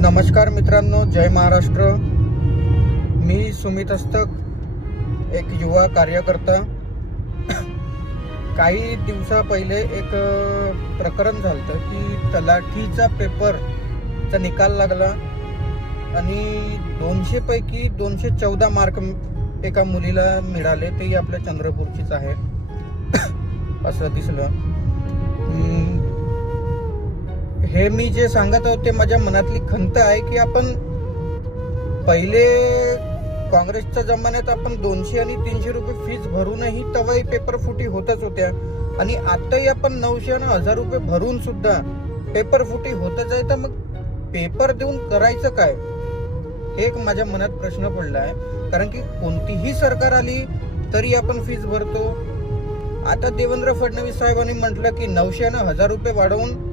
नमस्कार मित्रांनो, जय महाराष्ट्र. मी सुमित हस्तक, एक युवा कार्यकर्ता. काही दिवसा पहिले एक प्रकरण झालं की तलाठीचा पेपरचा निकाल लागला आणि 200 पैकी 214 मार्क एका मुलीला मिळाले. तेही आपल्या चंद्रपूरचीच आहे असं दिसलं. हे मी जे सांगत आहोत ते माझ्या मनातली खंत आहे की आपण पहिले काँग्रेसच्या जमान्यात आपण 200 आणि 300 रुपये फीस भरूनही तवाही पेपर फुटी होतच होत्या आणि आताही आपण 900 आणि 1000 रुपये भरून सुद्धा पेपर फुटी होतच आहे. तर मग पेपर देऊन करायचं काय, हे एक माझ्या मनात प्रश्न पडला आहे. कारण की कोणतीही सरकार आली तरी आपण फीस भरतो. आता देवेंद्र फडणवीस साहेबांनी म्हटलं की 900 आणि 1000 रुपये वाढवून